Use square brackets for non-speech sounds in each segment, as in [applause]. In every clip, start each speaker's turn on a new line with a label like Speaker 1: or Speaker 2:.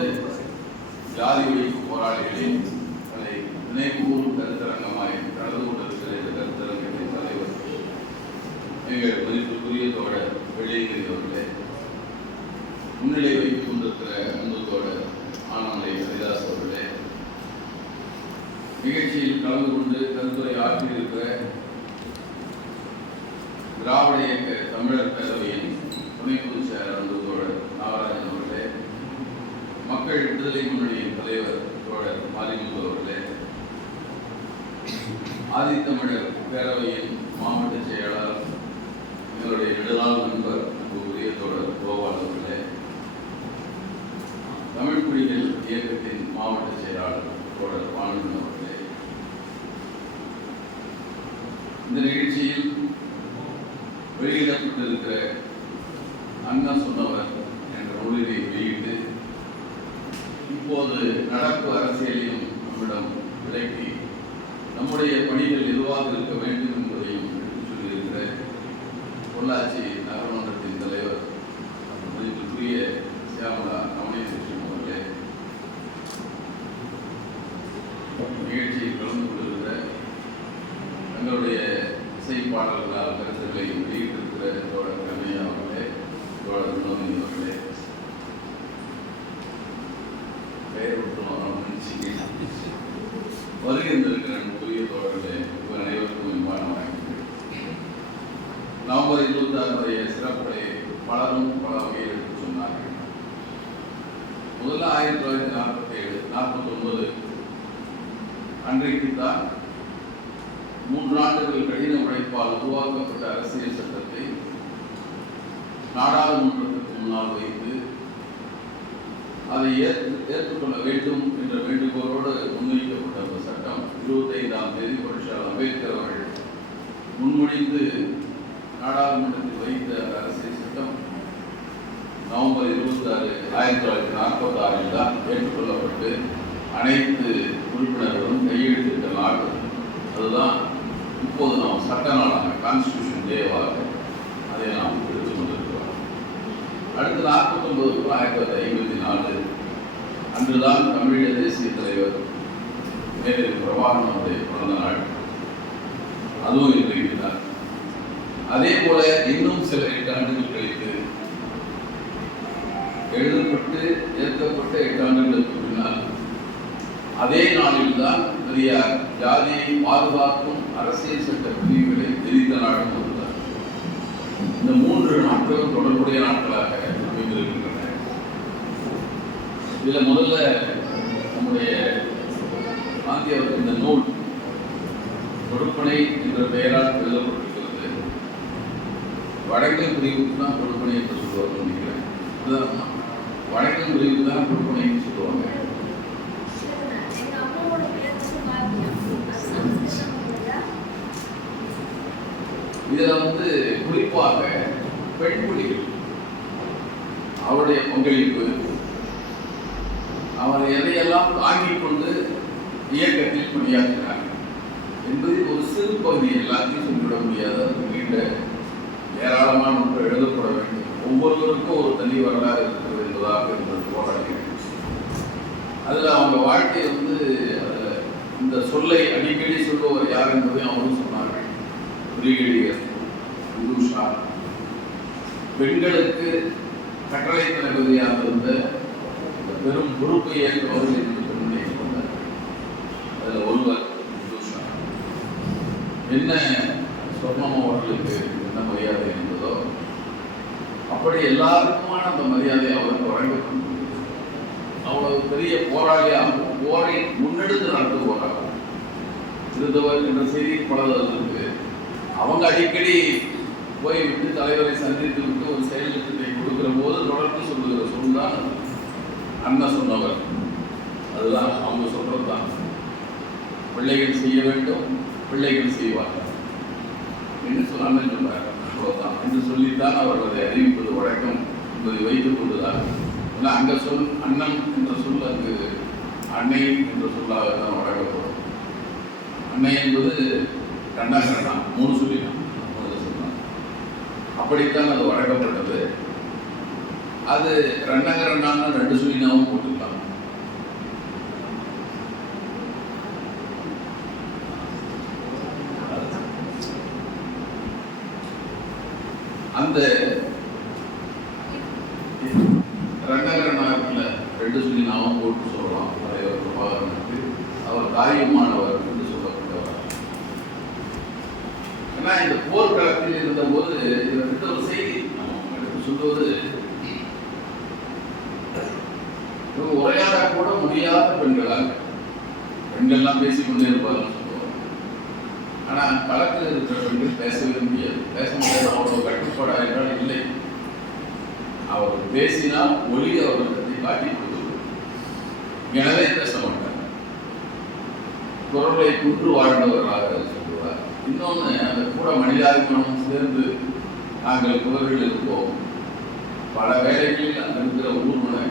Speaker 1: கொண்டு ஜாதி ஒழிப்பு போராளிகளே அதை நினைவுகூறும் கருத்தரங்கமாய் நடந்து கொண்டிருக்கிற இந்த கருத்தரங்கத்தின் தலைவர் எங்கள் மதிப்புக்குரிய தோழர் வெள்ளையங்கிரி அவர்களே முன்னிலை வைத்துக் கொண்டிருக்கிற அன்பு தோழர் ஆனமலை ஹரிதாஸ் அவர்களே நிகழ்ச்சியில் கலந்து கொண்டு கருத்துரை ஆற்றியிருக்கிற திராவிட இயக்க தமிழர் பேரவையின் துணை பொதுச் செயலர் அன்பு தோழர் நாகராஜன் மக்கள் விடுதலை முன்னணியின் தலைவர் தோழர் மாரிமுத்து அவர்களே ஆதித்தமிழர் பேரவையின் மாவட்ட செயலாளர் எங்களுடைய நெடுநாள் நண்பர் அன்புக்குரிய தோழர் கோபால் அவர்களே தமிழ் குடிகள் இயக்கத்தின் மாவட்ட செயலாளர் தோழர் வானன் அவர்களே இந்த நிகழ்ச்சியில் வெளியிடப்பட்டிருக்கிற அண்ணா நம்முடைய பணிகள் எதுவாக இருக்க வேண்டும் என்பதையும் எடுத்துச் சொல்லியிருக்கிற பொள்ளாச்சி நகரமன்றத்தின் தலைவர் மதிப்புக்குரிய சியாமலா ரமணேஸ்வரன் அவர்களே நிகழ்ச்சியில் கலந்து கொள்கிற தங்களுடைய இசைப்பாடல்களால் கருத்துக்களை வெளியிட்டிருக்கிற தோழர் கண்ணையா அவர்களே தோழர் வினோதி அவர்களே பெயர் விட்டுருவோம் வருகின்றிருக்கிற அதனுடைய சிறப்புகளை பலரும் பல வகையில் எடுத்து சொன்னார்கள். முதல்ல ஆயிரத்தி தொள்ளாயிரத்தி நாற்பத்தி ஏழு நாற்பத்தி ஒன்பது அன்றைக்கு தான் மூன்று கடின உழைப்பால் உருவாக்கப்பட்ட அரசியல் சட்டத்தை நாடாளுமன்றத்திற்கு முன்னால் வைத்து அதை ஏற்று ஏற்றுக்கொள்ள வேண்டும் என்ற வேண்டுகோளோடு முன்வைக்கப்பட்ட அந்த சட்டம் இருபத்தைந்தாம் தேதி புரட்சியாளர் அம்பேத்கர் அவர்கள் முன்மொழிந்து நாடாளுமன்றத்தில் வைத்த அந்த அரசியல் சட்டம் நவம்பர் இருபத்தி ஆறு ஆயிரத்தி தொள்ளாயிரத்தி நாற்பத்தி ஆறில் தான் ஏற்றுக்கொள்ளப்பட்டு அனைத்து உறுப்பினர்களும் கையெழுத்திட்ட நாடு அதுதான் இப்போது நாம் சட்ட நாடாக கான்ஸ்டியூஷன் டேவாக அதை நாம் எடுத்துக் கொண்டிருக்கிறோம். அடுத்து நாற்பத்தொன்பது ஆயிரத்தி தொள்ளாயிரத்தி ஐம்பத்தி நாலு. அன்றுதான் தமிழீழ தேசிய தலைவர் மேலே பிரபாகரனுடைய பிறந்த நாள். அதுவும் அதே போல இன்னும் சில எட்டு ஆண்டுகள் கழித்து எழுதப்பட்டு ஏற்கப்பட்ட எட்டு ஆண்டுகளுக்கு பின்னால் அதே நாளில் தான் பெரியார் ஜாதியை பாதுகாக்கும் அரசியல் சட்ட பிரிவுகளை தெரிந்த நாடும் வந்தார் இந்த மூன்று நாட்களும் தொடர்புடைய நாட்களாக அமைந்திருக்கின்றன. இதுல முதல்ல நம்முடைய காந்தி அவர்கள் இந்த நூல் கொடுப்பனை என்ற பெயரால் எழுதப்பட்டிருக்கிறது வடக்கன் பிரிவுக்கு தான் கொடுப்பனை என்று சொல்லுவாங்க நினைக்கிறேன். வழக்கம் வடக்கன் பிரிவுக்கு தான் கொடுப்பனைன்னு சொல்லுவாங்க. இதில் வந்து குறிப்பாக பெண் புலிகள் அவருடைய பங்களிப்பு அவர் எதையெல்லாம் தாங்கிக் கொண்டு இயக்கத்தில் பணியாற்றினார் என்பதில் ஒரு சிறு பகுதி எல்லாத்தையும் சொல்லிவிட முடியாத நீண்ட ஏராளமான ஒன்று எழுதப்பட வேண்டும். ஒவ்வொருவருக்கும் ஒரு தனி வரலாறு இருக்கிறது என்பதாக இருந்தது போராடி அதில் அவங்க வாழ்க்கை வந்து அதில் இந்த சொல்லை அடிக்கடி சொல்பவர் யார் என்பதையும் அவரும் சொன்னார்கள் பிரிகேடியர் விதுஷா பெண்களுக்கு கட்டளை தளபதியாக இருந்த பெரும் பொறுப்பு ஏற்றவர்கள் என்று பெருமையை கொண்டார். அதில் ஒருவர் விதுஷா என்ன சொர்ணம் அவர்களுக்கு என்ன மரியாதை? அப்படி எல்லாருக்குமான அந்த மரியாதை அவருக்கு வழங்கப்படும் அவ்வளவு பெரிய போராளியாகவும் போரை முன்னெடுத்து நடத்துவாராக இருந்தவர் என்ற செய்தி பலர் இருக்கு அவங்க அடிக்கடி போய் விட்டு தலைவரை சந்தித்து விட்டு ஒரு செயல் திட்டத்தை கொடுக்கிற போது தொடர்ந்து சொல்லுகிற சொல் தான் அண்ணன் சொன்னவர். அதுதான் அவங்க சொல்றது தான். பிள்ளைகள் செய்ய வேண்டும் பிள்ளைகள் செய்வார்கள். என்று சொல்லாமல் அண்ணன் அவ்வளோதான் என்று சொல்லித்தான் அவர் அறிவிப்பது வழக்கம் என்பதை வைத்துக் கொண்டுதான். ஏன்னா அங்க சொல் அண்ணன் என்ற சொல் அங்கு அன்னை என்ற சொல்லாக தான் வழங்கப்படும். அன்னை என்பது கண்டாங்கண்ணா மூணு சொல்லிடும் அப்போது அப்படித்தான் அது வழங்கப்பட்டது. அது ரெண்டங்க ரெண்டாங்க ரெண்டு சொல்லினாவும் போட்டு அந்த ரெண்டங்க ரெண்டு சொல்லி நாமும் போட்டு சொல்லலாம். தலைவர் பிரபாகரனுக்கு அவர் தாயுமானவர் என்று சொல்லப்பட்டவர். ஏன்னா இந்த போர்க்களத்தில் இருந்தபோது இதில் இருந்த ஒரு செய்தி நம்ம உங்களுக்கு சொல்லுவது உரையாட கூட முடியாத பெண்களாக பெண்கள்லாம் பேசிக்கொண்டே இருப்பார்கள். ஆனால் ஆனா களத்தில் இருக்கிற பேசவே முடியாது. பேச முடியாது அவ்வளவு கட்டுப்பாடாக என்றால் இல்லை. அவர் பேசினால் ஒளி அவர்களை காட்டி கொடுத்து எனவே பேச மாட்டார். குரலை குன்று வாழ்ந்தவர்களாக சொல்லுவார். இன்னொன்று அந்த கூட மனிதாபிமானம் சேர்ந்து நாங்கள் குரல்கள் இருப்போம். பல வேலைகளில் அங்கே இருக்கிற ஊர்வனை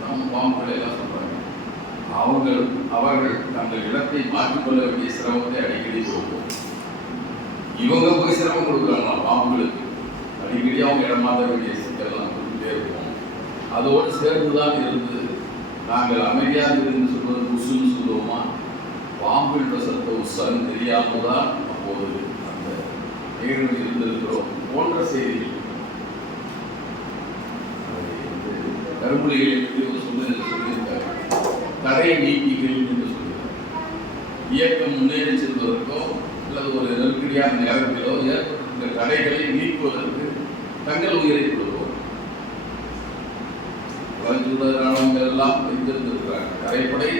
Speaker 1: நம் பாம்புகளை எல்லாம் சொல்கிறார் அவங்க அவர்கள் தங்கள் இடத்தை மாற்றிக்கொள்ள வேண்டிய சிரமத்தை அடிக்கடி கொடுப்போம் இவங்க போய் சிரமம் கொடுக்குறாங்களா பாம்புகளுக்கு. அடிக்கடி அவங்க இடம் மாற்ற வேண்டிய சிக்கல்லாம் கொடுத்துட்டே இருப்போம். அதோடு சேர்ந்துதான் இருந்து நாங்கள் அமைதியாக இருந்து சொல்வது உசுன்னு சொல்லுவோமா? பாம்பு என்ற சத்த உஸ்ஸான்னு தெரியாமல் தான் அப்போது அந்த நேரில் இருந்திருக்கிறோம் போன்ற செய்திகள். கரும்புலிகளை பற்றி தடை நீக்குகிறேன் என்று சொல்லுகிறார் இயக்கம் முன்னேறி செல்வதற்கோ அல்லது ஒரு நெருக்கடியான நேரத்திலோ ஏற்பட்டிருக்கிற தடைகளை நீக்குவதற்கு தங்கள் உயிரை கொடுப்போம். ராணுவங்கள் எல்லாம் வைத்திருந்திருக்கிறார்கள். தரைப்படை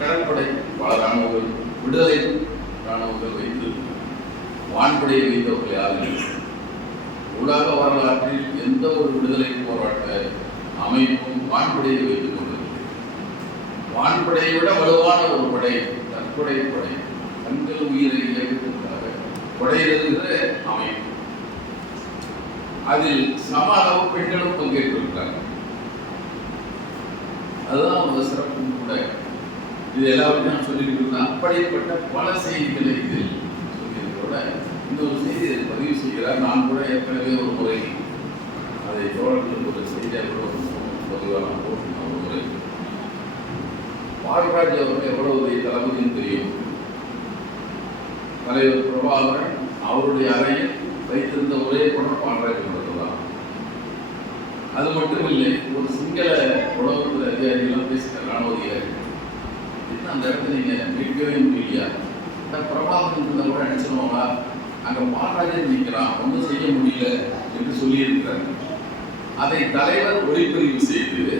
Speaker 1: கடற்படை பல ராணுவங்கள் விடுதலை ராணுவங்கள் வைத்திருக்கிறார்கள். வான்படையை வைத்தவர்கள் யாரும் உலக வரலாற்றில் எந்த ஒரு விடுதலை போராட்ட அமைப்பும் வான்படையை வைத்துக் வான்படையை விட வலுவான ஒரு படை தற்கொலை படை. தங்கள் உயிரை இழப்பதற்காக படையிடுகிற அமைப்பு. அதில் சம அளவு பெண்களும் பங்கேற்றிருக்காங்க அதுதான் ஒரு சிறப்பு கூட. இது எல்லாருமே நான் சொல்லிட்டு இருக்கேன் அப்படிப்பட்ட பல செய்திகளை இதில் சொல்லியிருக்கிறோட இந்த செய்தி இதில் பதிவு செய்கிறார். நான் கூட ஏற்கனவே ஒரு முறை அதை தோழர்களுக்கு ஒரு செய்தியாக கூட ஒரு பொதுவாக ஒரு முறை பால்ராஜ் அவர்கள் எவ்வளவு தளபதியும் தெரியும். தலைவர் பிரபாகரன் அவருடைய அறையில் வைத்திருந்த ஒரே படம் பால்ராஜ் மட்டும்தான். அது மட்டும் இல்லை ஒரு சிங்கள உணவுத்துறை அதிகாரிகளும் பேசின ராணுவ அதிகாரிகள் என்ன அந்த இடத்துல நீங்கள் மீட்கவே முடியலையா? நான் பிரபாகரன் இருந்தா கூட நினைச்சிருவாங்களா? அங்கே பால்ராஜன் நிற்கிறான் ஒன்றும் செய்ய முடியல என்று சொல்லியிருக்கிறாங்க அதை தலைவர் ஒளிப்பதிவு செய்து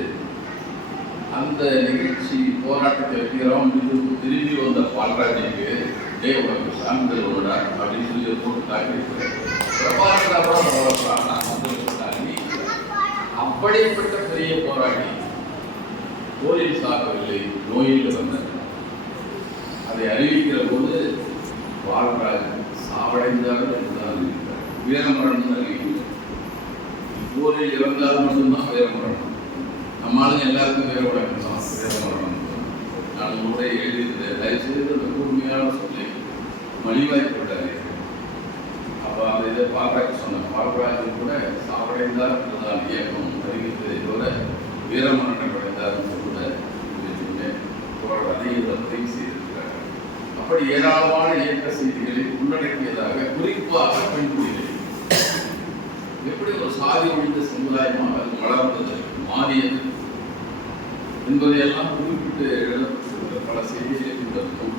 Speaker 1: அந்த நிகழ்ச்சி போராட்டத்தை வைக்கிறோம் திரும்பி வந்த பால்ராஜிக்கு டே உனக்கு சான்றிதழ் ஒன்றா அப்படின்னு சொல்லி ஒரு போட்டு காட்டியிருக்கிறேன் பிரபாகரன் அப்புறம் போராட்டம் அப்படிப்பட்ட பெரிய போராட்டி போரில் சாகவில்லை நோயில் வந்தார் அதை அறிவிக்கிற போது வாழ்ராஜ் சாவடைந்தார்கள் என்றுதான் வீரமரணம் அறிவிக்கிறார் போரில் இறந்தால் மட்டும்தான் வீரமரணம். நம்மளும் எல்லாருக்கும் வேற வழக்கம் நான் உங்களுடைய எழுதியிருந்தேன் தயவுசெய்து அந்த கூர்மையான சொல்லி மலிவாய்ப்பட்டார் அப்போ அந்த இதை பாராட்டு சொன்னேன். பாராட்டு கூட சாவடைந்தார் என்றுதான் இயக்கம். அறிவித்ததை தவிர வீரமரணம் அடைந்தார் கூட சொன்னேன் அதிக பதிவு செய்திருக்கிறார்கள். அப்படி ஏராளமான இயக்க செய்திகளை உள்ளடக்கியதாக குறிப்பாக பெண்குடிகளை எப்படி ஒரு சாதி ஒழிந்த சமுதாயமாக அது வளர்ந்தது? மாறியது? என்பதையெல்லாம் குறிப்பிட்டு எழுதப்பட்டிருக்கிற பல செய்திகளை கொண்டிருக்கும்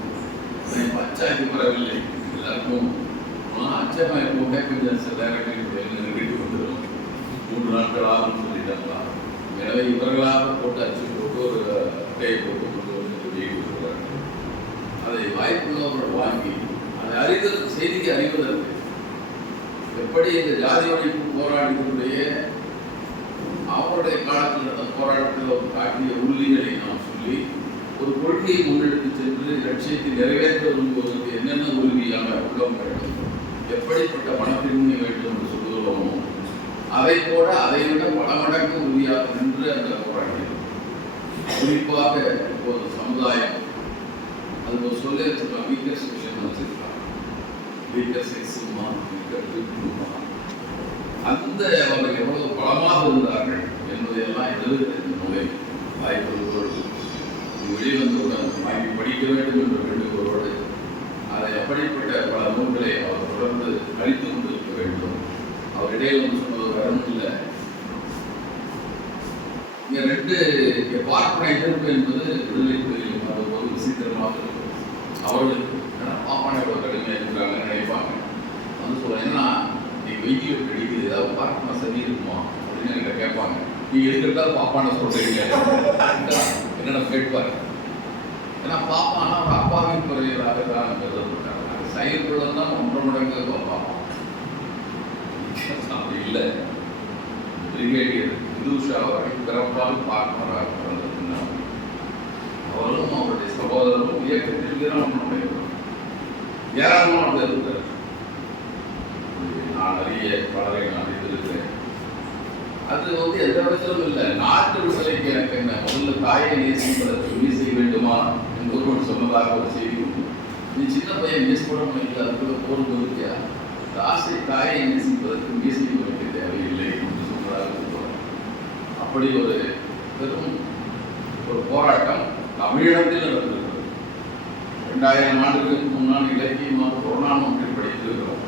Speaker 1: அதை வரவில்லை. எல்லாருக்கும் ஆனால் அச்சமாக போக கொஞ்சம் சில நேரங்களில் நெருங்கிட்டு வந்துடும் மூன்று நாட்கள் ஆகும் சொல்லிட்டாங்களா? எனவே இவர்களாக போட்டு அச்சு போட்டு ஒரு அட்டையை போட்டு கொண்டு வந்து வெளியிட்டிருக்கிறார்கள் அதை வாய்ப்புள்ளவர்கள் வாங்கி அதை அறிதல் செய்திக்கு அறிவதற்கு எப்படி இந்த ஜாதி ஒழிப்பு போராட்டத்தினுடைய அவருடைய காலத்தில் நடந்த போராட்டத்தில் அவர் காட்டிய உறுதிகளை நாம் சொல்லி ஒரு கொள்கையை முன்னெடுத்து சென்று லட்சியத்தை நிறைவேற்ற விரும்புவதற்கு என்னென்ன உறுதியாக உள்ளம் வேண்டும் எப்படிப்பட்ட மனப்பின்மை வேண்டும் என்று சொல்லுகிறோமோ அதை போல அதை விட பல மடங்கு உறுதியாக நின்று அந்த போராட்டம். குறிப்பாக இப்போது சமுதாயம் அது ஒரு சொல்லி வச்சிருக்கலாம் வீக்கர் செக்ஷன் வச்சிருக்கலாம் வீக்கர் செக்ஸுமா வீக்கர் வீக்குமா அந்த அவர் எவ்வளவு பலமாக இருந்தார்கள் என்பதையெல்லாம் எழுதுகிற இந்த நூலை வாய்ப்புகளோடு வெளிவந்தவுடன் வாங்கி படிக்க வேண்டும் என்ற வேண்டுகோளோடு அதை அப்படிப்பட்ட பல நூல்களை அவர் தொடர்ந்து அளித்து கொண்டிருக்க வேண்டும். அவர் இடையில் வந்து சொன்னது வேறும் இல்லை. இங்க ரெண்டு இங்க பார்ப்பன எதிர்ப்பு என்பது விடுதலை புலிகளில் வரும்போது விசித்திரமாக இருக்கும். அவர்களுக்கு ஏன்னா பாப்பானையோட கடுமையாக இருக்கிறாங்க நினைப்பாங்க. வந்து சொல்றேன் ஏன்னா நீ வெயில் அடிக்குது ஏதாவது பார்ப்பன சரி இருக்குமா அப்படின்னு என்கிட்ட கேட்பாங்க. நீ எதுக்கிறதா பாப்பானை சொல்றீங்க என்னென்ன கேட்பாரு? ஏன்னா பாப்பானா ஒரு அப்பாவின் குறையலாக தான் கருதப்பட்டாங்க செயற்குள்ள தான் ஒன்றரை மடங்கு பாப்பா. [laughs] அப்படி இல்லை. பிரிகேடியர் விதுஷா அவரை பிறப்பால் பார்க்கிறார் பிறந்திருந்தார் அவரும் அவருடைய சகோதரரும் இயக்கத்தில் வீராமணம் ஏராளமான பேர் இருந்தார் நான் அறிய பலரை நான் அது வந்து எந்த விதத்திலும் இல்லை. நாட்டு விடுதலைக்கு எனக்கு என்ன? முதல்ல தாயை நேசிப்பதற்கு உறுதி செய்ய வேண்டுமா? என்று ஒரு சொன்னதாக ஒரு செய்தி உண்டு. நீ சின்ன பையன் நேசி கூட முடியல அதுக்குள்ள போர் இருக்கியா ஆசை தாயை நேசிப்பதற்கு மீசை வைக்க தேவையில்லை என்று சொன்னதாக சொல்லுவார் அப்படி ஒரு பெரும் ஒரு போராட்டம் தமிழகத்தில் நடந்திருக்கிறது. ரெண்டாயிரம் ஆண்டுகளுக்கு முன்னால் இலக்கியமாக புறநானூற்றில் ஒன்றில் படித்திருக்கிறோம்.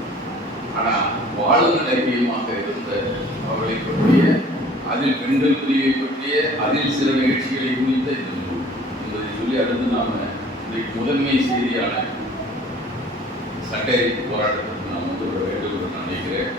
Speaker 1: ஆனால் வாழும் இலக்கியமாக இருந்த அவர்களை பற்றிய அதில் பெண்கள் பிரிவை பற்றிய அதில் சில நிகழ்ச்சிகளை குறித்த இந்த நூல். என்பதை சொல்லி அடுத்து நாம இன்றைக்கு முதன்மை செய்தியான சட்டை போராட்டத்திற்கு நாம் வந்து விட வேண்டும் என்று நான் நினைக்கிறேன்.